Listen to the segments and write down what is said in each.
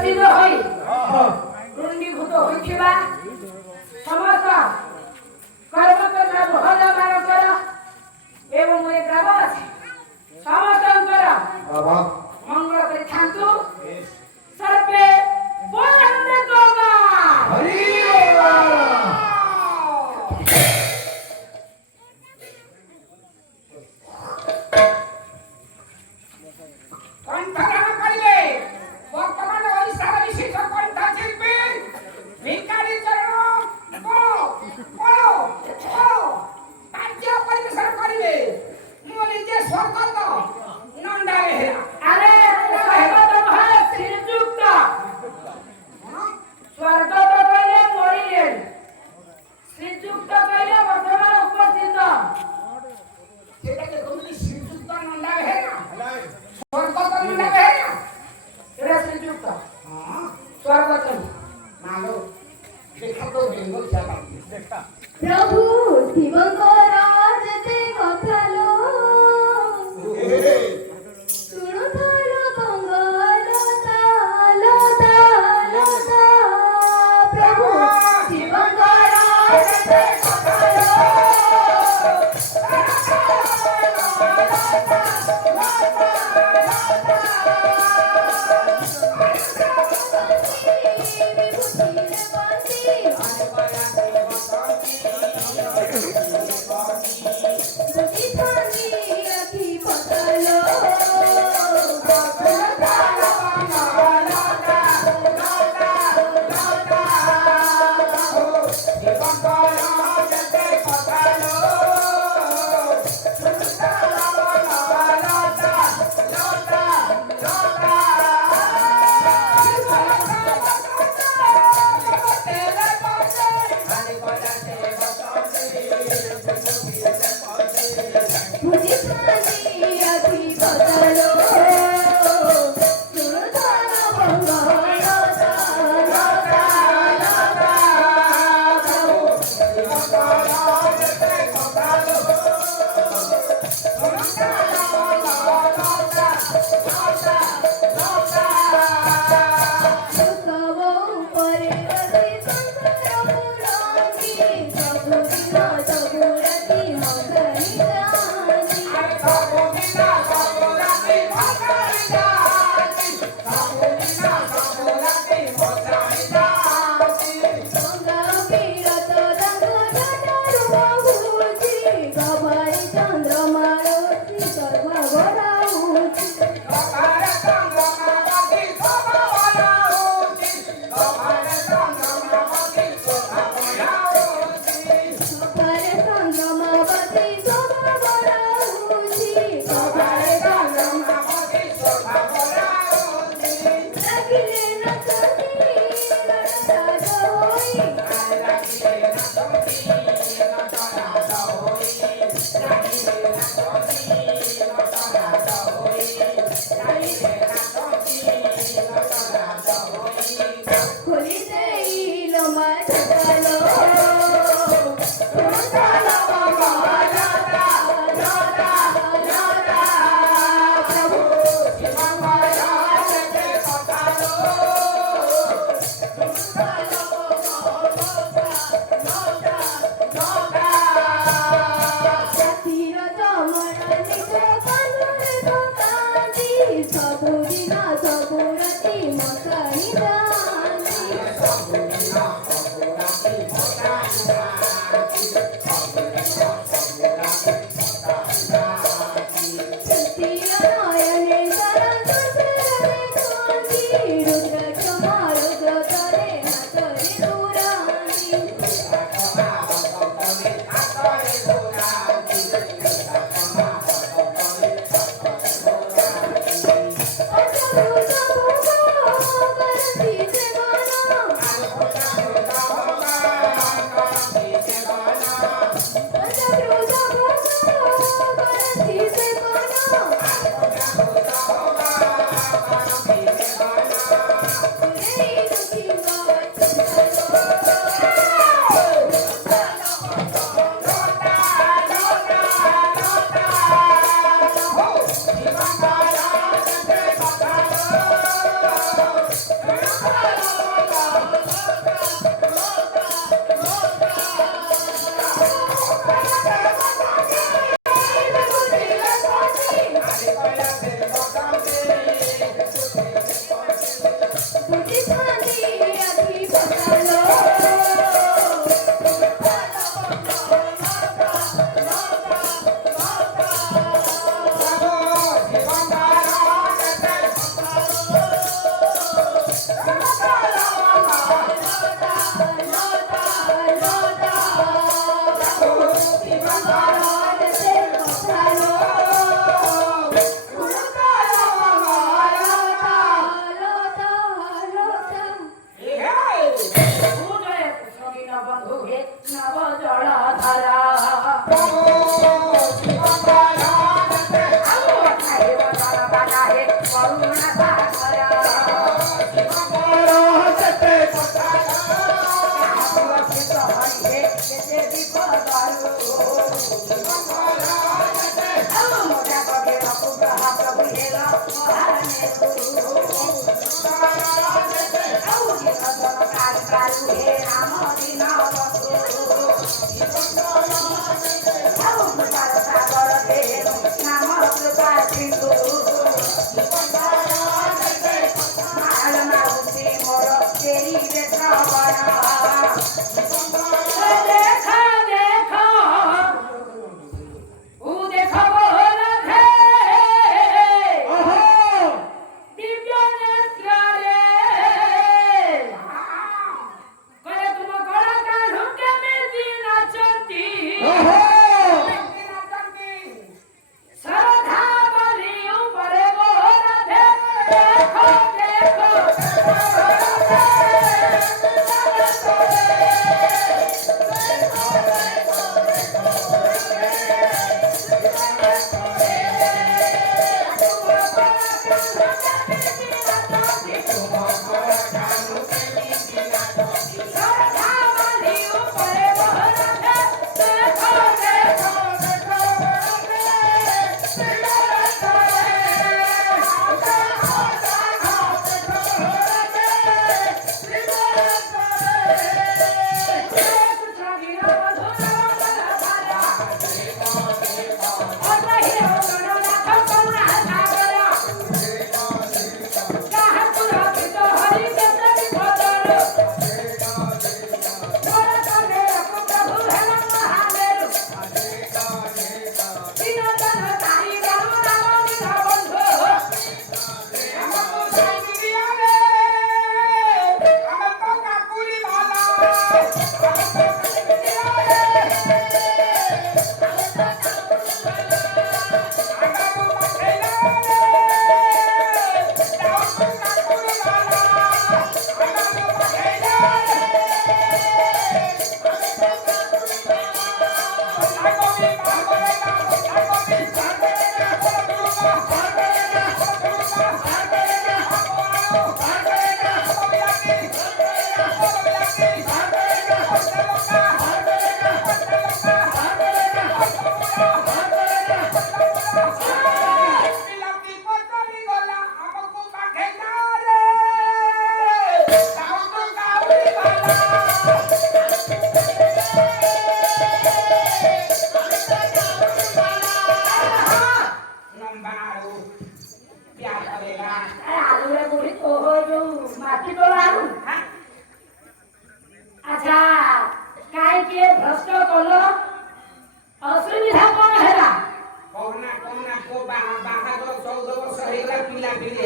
ଉପାସୀନ ହୋଇ ରୁଣ୍ଡୀଭୂତ ହୋଇଥିବା ସମସ୍ତ କର୍ମକର୍ତ୍ତା ମହୋଦୟମାନଙ୍କର ଏବଂ ଏ ଗ୍ରାମବାସୀ ସମସ୍ତଙ୍କର ମଙ୍ଗଳ କରିଥାନ୍ତୁ। ସର୍ବେ ବୋଲନ୍ତୁ ଗୋମା ହରି प्रभु शिवଙ୍କର ଯେତେ କଥା ଲୋ ଶୁଣୁଥାଲୋ ବଙ୍ଗଳତା ଲତା ଲତା ପ୍ରଭୁ ଶିବଙ୍କର ଯେତେ କଥା ଲୋ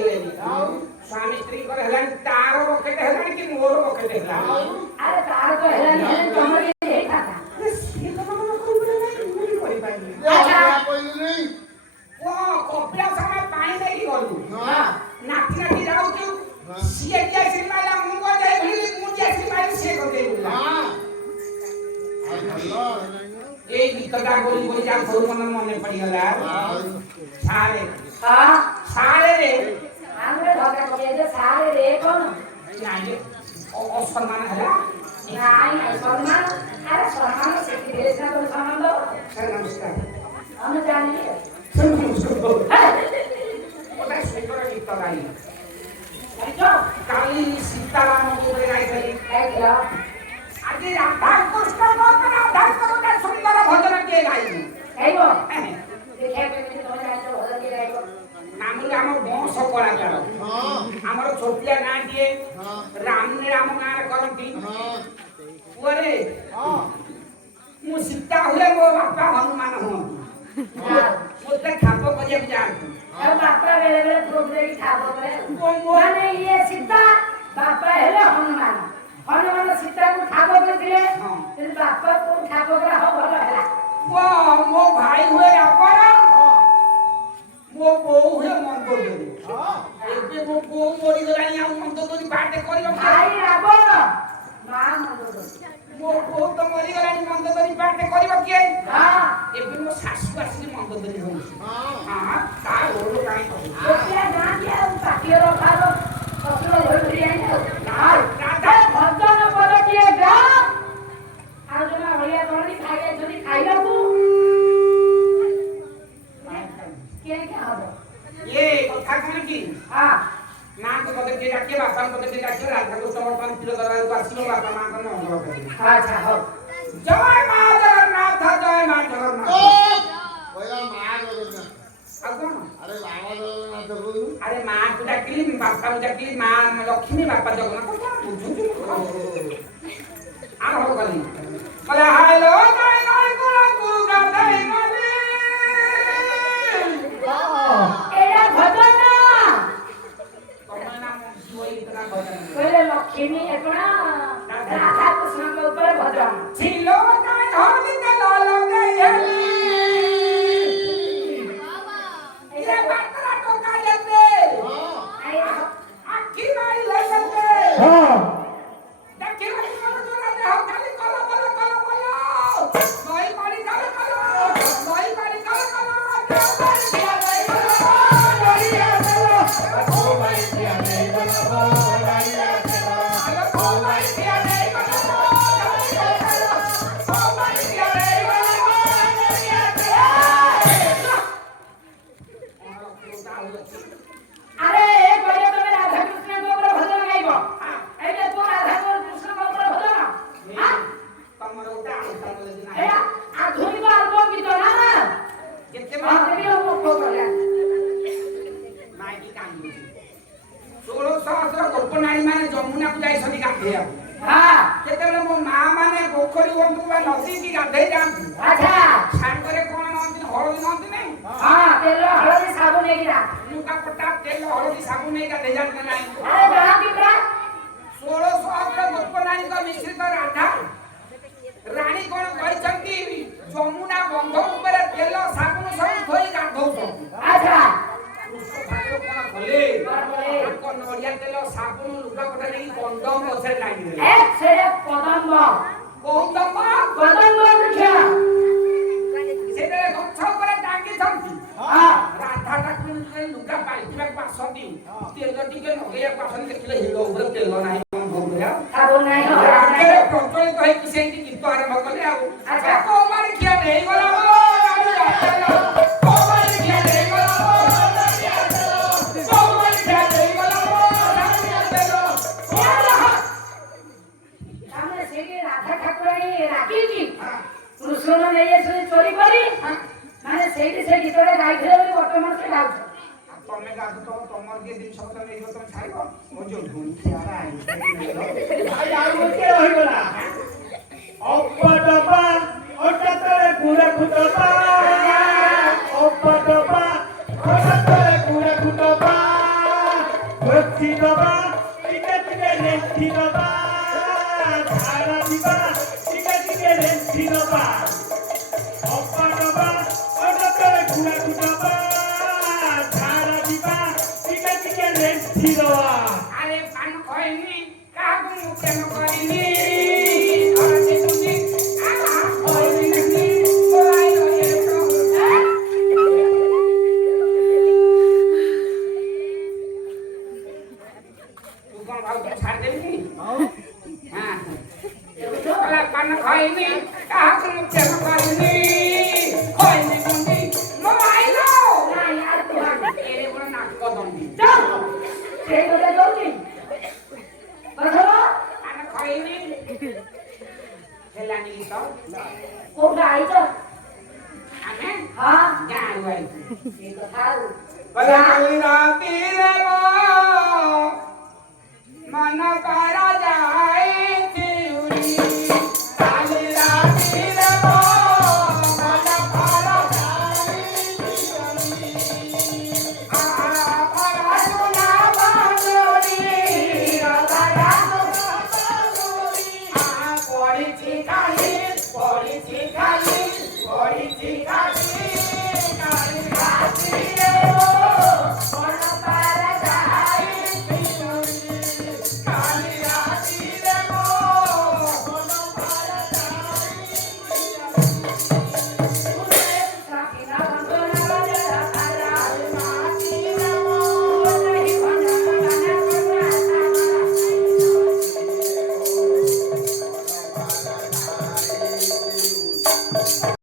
स्वामी स्त्री को हेलानी तारो बकेट हेलानी कि मोर बकेट हेलानी अरे तारो तो हेलानी हेलानी तमर ये देखा था ये तो मन को बोले नहीं मुझे कोई पाई नहीं अच्छा कोई नहीं वो कपड़ा समय पानी दे की गलू हां नाटी नाटी जाऊ क्यों सीए क्या सिमाला मुंगो जाई भली मुंडिया सिमाला से को दे बोला हां अल्लाह ए गीतगा बोली बोली जा थोड़ मन पड़ी गला सारे हां सारे रे हमरे धोका को जे सारे रे कोन नहीं ओ सम्मान हला नहीं सम्मान अरे सम्मान से की देश ना तो सम्मान दो सर नमस्कार हम जानिए सर नमस्कार ओटा स्वीकार गीत गाई देखो काली सीताराम को गाई गई देखो आज राधा कृष्ण को राधा करो सुंदर भजन के गाई देखो देखा के मैंने तो जान तो भजन के गाइबो नामले हम बंश कलाकार हां हमर छोटिया ना दिए हां राम ने राम गान करती हां ओरे हां मु सीता हुए मो बापा हनुमान हो मोते खापो कजे जान अब बापा बेले बेले प्रोग्राम की खाबो करे वो माने ये सीता बापा हेले हनुमान हनुमान सीता को खाबो करथिले तेरे बापा को खाबो करा हो भलो हैला वो मो भाई हुए अपरा मो बो हुए मन को दे हां एबे मो बो मोरी गलानी आ मन तो तोरी बाटे करियो भाई रावण मां मंदो मो बो तो मोरी गलानी मन तो तोरी बाटे करियो के हां एबे मो सासु आसी मन तो तोरी होई हां हां ता रोलो काई तो ओटिया ना के पाटियो रखारो ससुर घर रे आई ना राधा भजन बोल के गा आज ना होलिया तोरी खाइए जदी खाइला तू ମନ୍ଦିର ଦରବାରକୁ ଆସିବ ବାପା ମାଙ୍କ ମଙ୍ଗଳ କରିବେ। ଆଚ୍ଛା ହଉ। ଜୟ ମା ଜଗନ୍ନାଥ ଜୟ ମା ଜଗନ୍ନାଥ। ଆଉ କଣ? ଆରେ ମାଙ୍କୁ ଡାକିଲି ବାପାଙ୍କୁ ଡାକିଲି ମା ଲକ୍ଷ୍ମୀ ବାପା ଜଗନ୍ନାଥ କଣ ବୁଝୁଛୁ? ଆରମ୍ଭ କଲି କହିଲା ହାଲୋ ଜୟ ଜୟ କୁଳକୁ ଗାଧେଇ ଗଲି। ଏଇଟା ଭଜନ ତମେ ନା ଶୋଇ ଇତନା ଭଜନ କହିଲେ ଲକ୍ଷ୍ମୀ ଏକଣ ରାଧା କୃଷ୍ଣଙ୍କ ଉପରେ ଭଜନ ছিলো তাই হলদি তেল লগাই হেলি ये बातरा टोका लेते आखी मारी लेते हां देखि मारी मन जोरा दे हो खाली कला कला कला बोलो नई पानी कला कला नई पानी कला कला बारी दिया नहीं बोलो डरिया चलो ओ बारी दिया नहीं बोलो डरिया चलो ओ बारी दिया नहीं बोलो डरिया चलो ओ बारी दिया नहीं बोलो डरिया चलो अरे एक बजे तुम्हें राधा कृष्ण के ऊपर भजन गाइबो एटा तू राधा कृष्ण के ऊपर भजन हां तमर उठा उठा बोले दिन ए आधुनिक अल्बम गीत ना केते हां देखियो वो प्रोग्राम माइकी कांदी 1600 गोपनारी माने जमुना को जाई सनी गाधेया हां केतेले मो मां माने पोखरी बंधु बा नदी की गाधे जांती अच्छा सांगरे कोन नंदी हळदी नंदी नहीं हां तेल हळदी साबुन नेगिरा नुका पटा तेल हळदी साबुन नहीं गाधे जांती नहीं अरे बड़ा बिकरा 1600 गोपनारी का मिश्रित राधा रानी कोन कहचंती जमुना बंध ऊपर तेल साबुन सब धोई गाधौ अच्छा ठाकुर कोन भले कोन नडिया तेल साबुन लुगा पटा नहीं कंडम ओसे लागी दे एक से पदम्ब कौतम पदम्ब मुख्य सेते गछ ऊपर टांगी छंती हां राधा ठाकुर ने लुगा पाइतिबा पासंती तेल टिके नगैया पासन देखले हिरो ऊपर तेल नाही कोन भोगया साबुन नहीं हो आगे प्रचलित है कि सेंटी गीत आरंभ कले आ अच्छा को मारे किया नहीं गला को मारे किया नहीं गला को मारे किया नहीं गला हमने सेठी राधा ठाकुराणी राखी की कृष्ण ने ये चोरी करी माने सेठी से गीतरे गाइथिले बोली वर्तमान से गाउछ तमे गात तो तमर के दिन सब तो नहीं तुम छाड़बो ओ जो ढूंढियारा आई भाई आ मुके होई गला ओपटपा ओटतरे कुड़ा खुटपा ओपटपा ओटतरे कुड़ा खुटपा भक्ति दबा टिकटिके लेखि दबा धारा दिबा टिकटिके लेखि दबा ओपटपा ओटतरे कुड़ा खुटपा धारा दिबा टिकटिके लेखि दबा अरे पान खोइनी कागु मुके न करिनी और से तुनी आ खोइनी नहीं बोलाई रो ये तो तू कौन भाव छाड़ देबी हां बोला पान खोइनी कागु मुके न करिनी खोइनी मुंडी बोलाई रो ना यार तू हां एरे बोला नाक को दंडी चल से बोले जोगी बसो पान खोइनी हेलानी तो को गाई तो आमे हां गाड़ी आई ये तो थाउ बला कली राती रे मन पारा